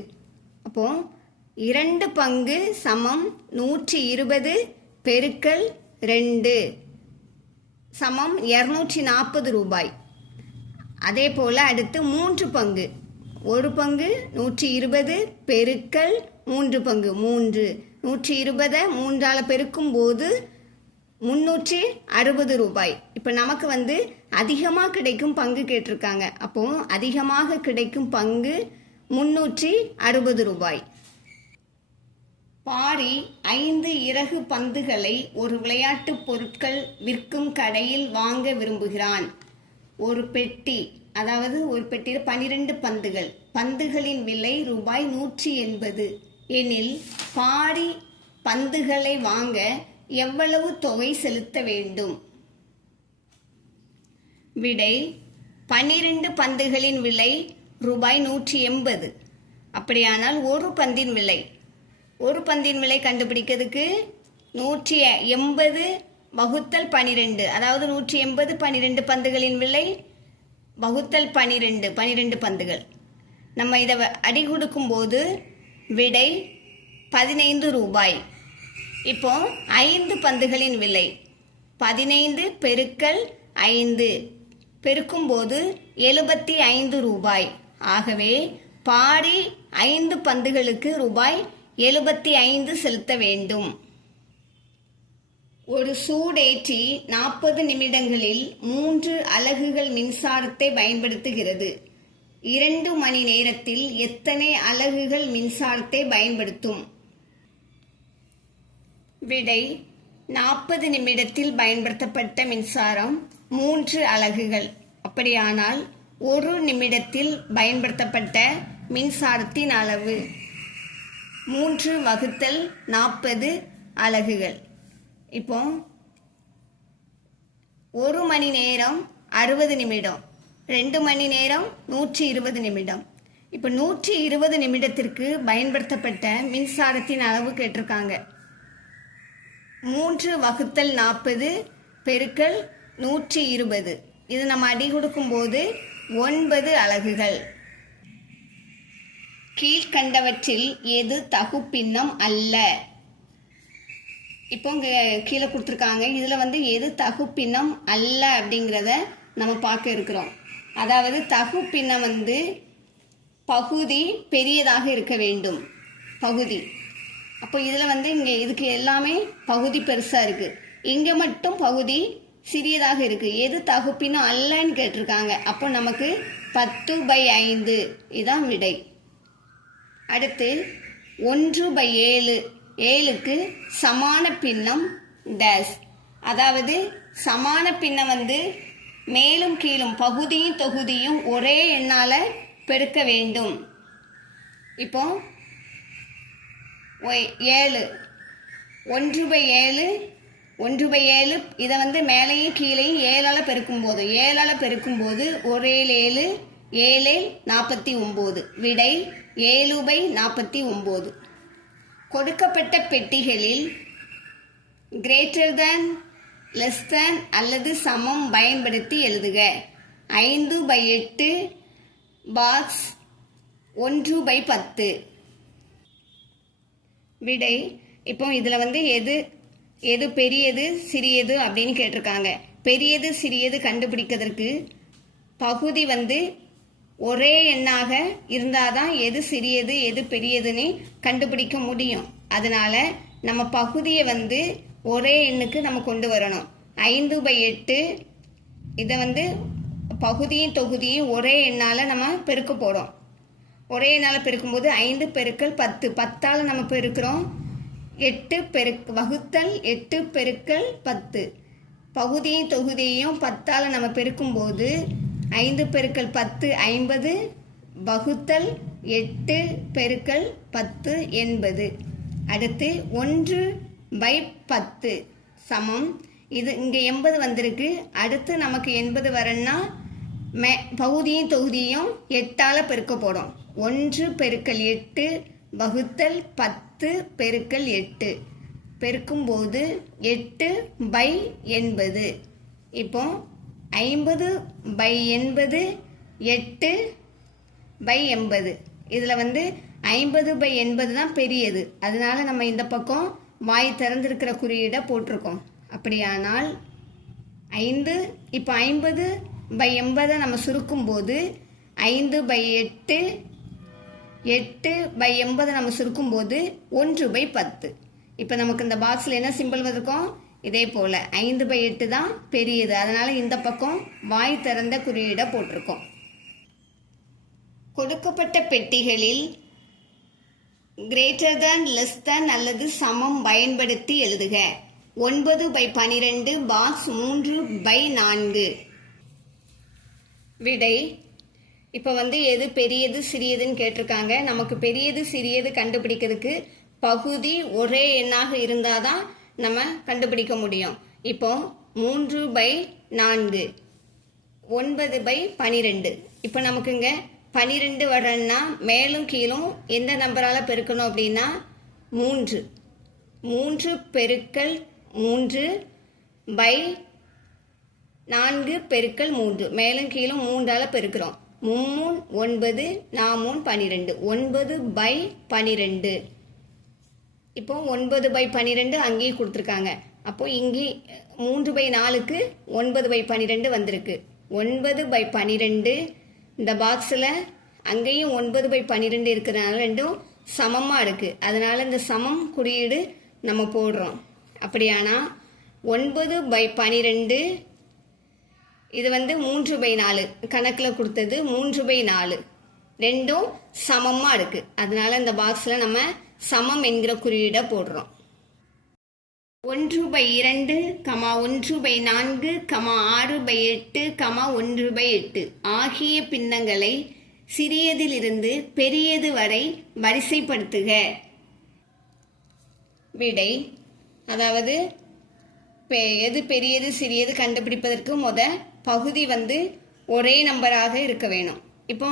அப்போ 2 பங்கு சமம் 120 பெருக்கல் 2 சமம் 240 ரூபாய். அதே போல் அடுத்து 3 பங்கு. ஒரு பங்கு 120 பெருக்கல் 3 பங்கு 3. 120 3ஆல் பெருக்கும் போது 360 ரூபாய். இப்போ நமக்கு வந்து அதிகமாக கிடைக்கும் பங்கு கேட்டிருக்காங்க. அப்போ அதிகமாக கிடைக்கும் பங்கு 360 ரூபாய். பாரி 5 இறகு பந்துகளை ஒரு விளையாட்டு பொருட்கள் விற்கும் கடையில் வாங்க விரும்புகிறான். ஒரு பெட்டி, அதாவது ஒரு பெட்டியில் 12 பந்துகள். பந்துகளின் விலை ரூபாய் 180 எனில் பாரி பந்துகளை வாங்க எவ்வளவு தொகை செலுத்த வேண்டும்? விடை 12 பந்துகளின் விலை ரூபாய் 180. அப்படியானால் ஒரு பந்தின் விலை கண்டுபிடிக்கிறதுக்கு 180/12, அதாவது 180 12 பந்துகளின் விலை வகுத்தல் 12 பந்துகள். நம்ம இதை அடி கொடுக்கும்போது விடை 15 ரூபாய். இப்போ 5 பந்துகளின் விலை 15 பெருக்கல் 5 பெருக்கும்போது 75 ரூபாய். ஆகவே பாரி 5 பந்துகளுக்கு ரூபாய் 75 செலுத்த வேண்டும். ஒரு சூடேற்றி 40 நிமிடங்களில் 3 அலகுகள் மின்சாரத்தை பயன்படுத்துகிறது. 2 மணி நேரத்தில் எத்தனை அலகுகள் மின்சாரத்தை பயன்படுத்தும்? விடை 40 நிமிடத்தில் பயன்படுத்தப்பட்ட மின்சாரம் 3 அலகுகள். அப்படியானால் 1 நிமிடத்தில் பயன்படுத்தப்பட்ட மின்சாரத்தின் அளவு 3/40 அலகுகள். இப்போ 1 மணி நேரம் 60 நிமிடம், 2 மணி நேரம் 120 நிமிடம். இப்போ 120 நிமிடத்திற்கு பயன்படுத்தப்பட்ட மின்சாரத்தின் அளவு கேட்டிருக்காங்க. 3/40 பெருக்கல் 120. இது நம்ம அடி கொடுக்கும்போது 9 அலகுகள். கீழ்கண்டவற்றில் எது தகுப்பின்னம் அல்ல? இப்போ இங்கே கீழே கொடுத்துருக்காங்க. இதில் எது தகுப்பின்னம் அல்ல அப்படிங்கிறத நம்ம பார்க்க இருக்கிறோம். அதாவது தகுப்பின்னம் பகுதி பெரியதாக இருக்க வேண்டும். பகுதி அப்போ இதில் இங்கே இதுக்கு எல்லாமே பகுதி பெருசாக இருக்குது, இங்கே மட்டும் பகுதி சிறியதாக இருக்குது. எது தகுப்பின்னம் அல்லன்னு கேட்டிருக்காங்க. அப்போ நமக்கு 10/5 இதான் விடை. அடுத்து 1/7, 7க்கு சமான பின்னம் டேஸ். அதாவது சமான பின்னம் மேலும் கீழும் பகுதியும் தொகுதியும் ஒரே எண்ணால் பெருக்க வேண்டும். இப்போ 7, 1/7, 1/7 இதை மேலையும் கீழையும் 7ஆல் பெருக்கும்போது 1 7 7 49. விடை 7/49. கொடுக்கப்பட்ட பெட்டிகளில் கிரேட்டர் தேன், லெஸ் தேன் அல்லது சமம் பயன்படுத்தி எழுதுக. 5/8 பாக்ஸ் 1/10. விடை இப்போ இதில் எது பெரியது சிறியது அப்படின்னு கேட்டிருக்காங்க. பெரியது சிறியது கண்டுபிடிக்கிறதுக்கு பகுதி ஒரே எண்ணாக இருந்தால் தான் எது சிறியது எது பெரியதுன்னு கண்டுபிடிக்க முடியும். அதனால நம்ம பகுதியை ஒரே எண்ணுக்கு நம்ம கொண்டு வரணும். 5/8 இதை பகுதியும் தொகுதியும் ஒரே எண்ணால் நம்ம பெருக்க போகிறோம். ஒரே எண்ணால் பெருக்கும்போது 5 பெருக்கல் 10, 10ஆல் நம்ம பெருக்கிறோம். 8 வகுத்தல் 8 பெருக்கல் 10. பகுதியும் தொகுதியையும் 10ஆல் நம்ம பெருக்கும்போது 5 பெருக்கல் 10 50 வகுத்தல் 8 பெருக்கல் 10 80. அடுத்து 1/10 சமம். இது இங்கே 80 வந்திருக்கு. அடுத்து நமக்கு 80 வரணும்னா பகுதியும் தொகுதியும் 8ஆல் பெருக்க போகிறோம். 1 பெருக்கல் 8 வகுத்தல் 10 பெருக்கல் 8 பெருக்கும்போது 8/80. இப்போ 50/80 8/80. இதில் 50/80 தான் பெரியது. அதனால நம்ம இந்த பக்கம் வாய் திறந்திருக்கிற குறியீடை போட்டிருக்கோம். அப்படியானால் 5 இப்போ 50/80 நம்ம சுருக்கும்போது 5/8 8/80 நம்ம சுருக்கும்போது 1/10. இப்போ நமக்கு இந்த பாக்ஸில் என்ன சிம்பிள் வந்திருக்கோம்? இதே போல் 5/8 தான் பெரியது. அதனால் இந்த பக்கம் வாய் திறந்த குறியீடை போட்டிருக்கோம். கொடுக்கப்பட்ட பெட்டிகளில் கிரேட்டர் தேன், லெஸ் தேன் அல்லது சமம் பயன்படுத்தி எழுதுக. 9/12 பாக்ஸ் 3/4. விடை இப்போ எது பெரியது சிறியதுன்னு கேட்டிருக்காங்க. நமக்கு பெரியது சிறியது கண்டுபிடிக்கிறதுக்கு பகுதி ஒரே எண்ணாக இருந்தால் தான் நம்ம கண்டுபிடிக்க முடியும். இப்போ 3/4 9/12. இப்போ நமக்கு இங்கே 12 வரணும்னா மேலும் கீழும் எந்த நம்பரால் பெருக்கணும் அப்படின்னா 3 பெருக்கல் 3/4 பெருக்கல் 3 மேலும் கீழும் 3ஆல் பெருக்கிறோம். 3 9 4 12 9/12. இப்போ 9/12 அங்கேயும் கொடுத்துருக்காங்க. அப்போ இங்கே 3/4க்கு 9/12 வந்திருக்கு. 9/12 இந்த பாக்ஸில் அங்கேயும் 9/12 இருக்கிறதுனால ரெண்டும் சமமாக இருக்குது. அதனால் இந்த சமம் குறியீடு நம்ம போடுறோம். அப்படியானா 9/12 இது 3/4 கணக்கில் கொடுத்தது 3/4. ரெண்டும் சமமாக இருக்குது. அதனால இந்த பாக்ஸில் நம்ம சமம் என்கிற குறியீடை போடுறோம். 1/2, 1/4, 6/8, 1/8 ஆகிய பின்னங்களை சிறியதிலிருந்து பெரியது வரை வரிசைப்படுத்துக. விடை, அதாவது எது பெரியது சிறியது கண்டுபிடிப்பதற்கு பகுதி ஒரே நம்பராக இருக்க வேணும். இப்போ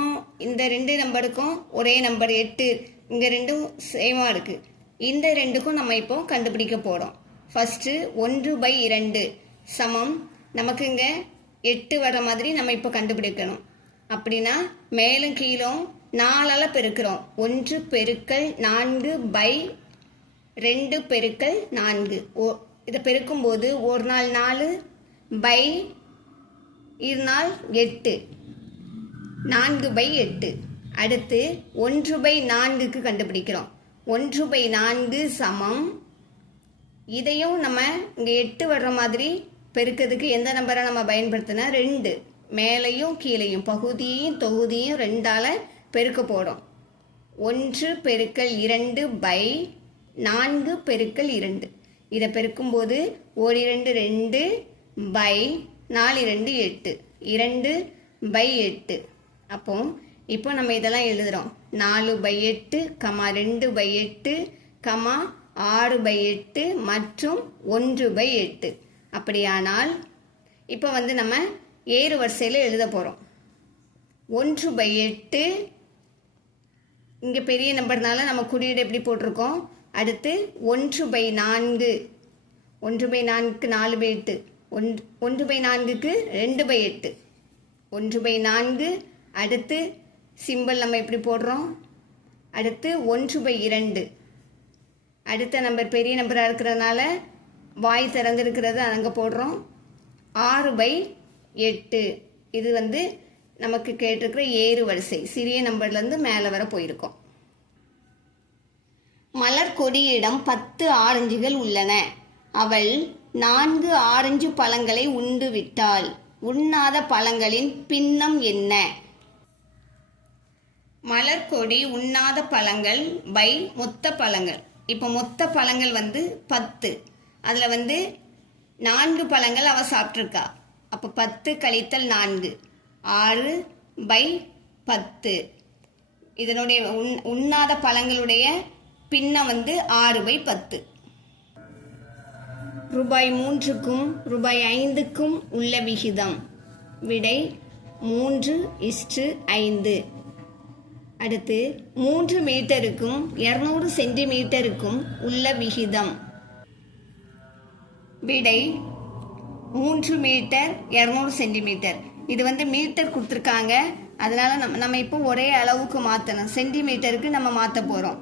இந்த 2 நம்பருக்கும் ஒரே நம்பர் 8, இங்கே ரெண்டும் சேமாக இருக்குது. இந்த ரெண்டுக்கும் நம்ம இப்போ கண்டுபிடிக்க போகிறோம். ஃபஸ்ட்டு 1/2 சமம், நமக்கு இங்கே 8 வர மாதிரி நம்ம இப்போ கண்டுபிடிக்கணும். அப்படின்னா மேலும் கீழும் 4ஆல் பெருக்கிறோம். 1 பெருக்கல் 4/2 பெருக்கல் 4. இதை பெருக்கும்போது ஒரு நாள் 4 பை இருநாள் 8, 4/8. அடுத்து 1/4க்கு கண்டுபிடிக்கிறோம். 1/4 சமம், இதையும் நம்ம இங்கே 8 வர்ற மாதிரி பெருக்கிறதுக்கு எந்த நம்பரை நம்ம பயன்படுத்தினா 2, மேலையும் கீழையும் பகுதியையும் தொகுதியும் 2ஆல் பெருக்க போடும். 1 பெருக்கல் 2/4 பெருக்கல் 2. இதை பெருக்கும்போது 1 2 பை 4 2 8, 2/8. அப்போ இப்போ நம்ம இதெல்லாம் எழுதுகிறோம். 4/8, 2/8, 6/8 மற்றும் 1/8. அப்படியானால் இப்போ நம்ம ஏறு வரிசையில் எழுத போகிறோம். 1/8 இங்கே பெரிய நம்பர்னால நம்ம குறியீடு எப்படி போட்டிருக்கோம். அடுத்து 1/4, 1/4க்கு 4/8, 1/4க்கு 2/8, 1/4. அடுத்து சிம்பிள் நம்ம எப்படி போடுறோம். அடுத்து 1/2, அடுத்த நம்பர் பெரிய நம்பராக இருக்கிறதுனால வாய் திறந்துருக்கிறது அங்கே போடுறோம். 6/8. இது நமக்கு கேட்டிருக்கிற ஏறு வரிசை, சிறிய நம்பர்லேருந்து மேலே வர போயிருக்கோம். மலர் கொடியிடம் 10 ஆரஞ்சுகள் உள்ளன. அவள் 4 ஆரஞ்சு பழங்களை உண்டு விட்டாள். உண்ணாத பழங்களின் பின்னம் என்ன? மலர்கொடி உண்ணாத பழங்கள் பை மொத்த பழங்கள். இப்போ மொத்த பழங்கள் 10. அதில் 4 பழங்கள் அவள் சாப்பிட்ருக்கா. அப்போ 10 கழித்தல் 4, 6/10. இதனுடைய உண்ணாத பழங்களுடைய பின்னம் 6/10. ரூபாய் 3க்கும் ரூபாய் 5க்கும் உள்ள விகிதம். விடை 3:5. அடுத்து 3 மீட்டருக்கும் 200 சென்டிமீட்டருக்கும் உள்ள விகிதம். விடை 3 மீட்டர் 200 சென்டிமீட்டர். இது மீட்டர் கொடுத்துருக்காங்க, அதனால நம்ம இப்போ ஒரே அளவுக்கு மாற்றணும். சென்டிமீட்டருக்கு நம்ம மாற்ற போகிறோம்.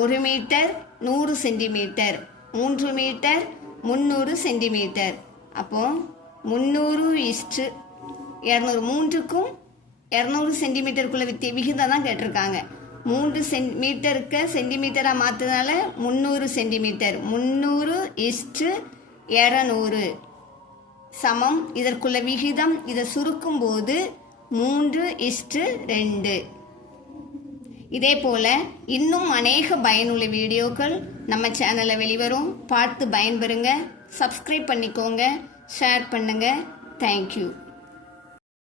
1 மீட்டர் 100 சென்டிமீட்டர், 3 மீட்டர் 300 சென்டிமீட்டர். அப்போ 300:200. 3க்கும் 200 சென்டிமீட்டருக்குள்ள விகிதம் தான் கேட்டிருக்காங்க. 3 மீட்டருக்கு சென்டிமீட்டராக மாற்றதுனால 300 சென்டிமீட்டர். 300:200 சமம். இதற்குள்ள விகிதம் இதை சுருக்கும் போது 3:2. இதே போல் இன்னும் அநேக பயனுள்ள வீடியோக்கள் நம்ம சேனலில் வெளிவரும். பார்த்து பயன்பெறுங்க. சப்ஸ்கிரைப் பண்ணிக்கோங்க, ஷேர் பண்ணுங்கள். தேங்க்யூ.